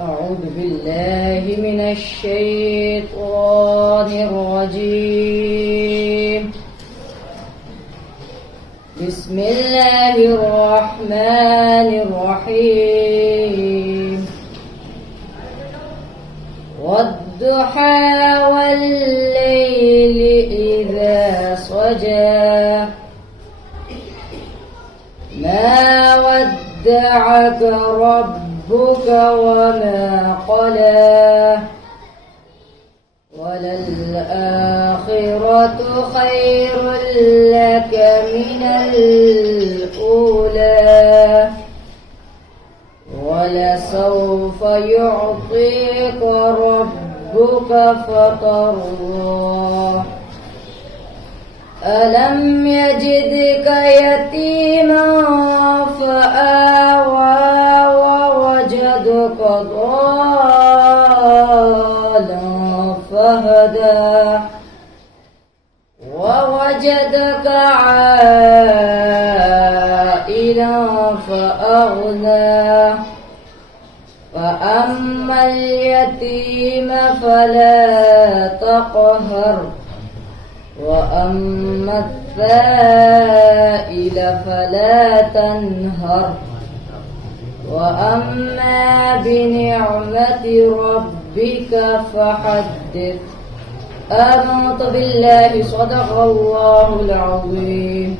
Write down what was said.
أعوذ بالله من الشيطان الرجيم. بسم الله الرحمن الرحيم. والضحى والليل إذا سجى ما ودعك ربك وما قلى وللآخرة خير لك من الأولى ولسوف يعطيك ربك فترضى ألم يجدك يتيما فآوى ووجدك ضالا فهدى ووجدك عائلا فأغنى فأما اليتيم فلا تقهر وأما السائل فلا تنهر وأما بنعمة ربك فحدث. آمنت بالله صدق الله العظيم.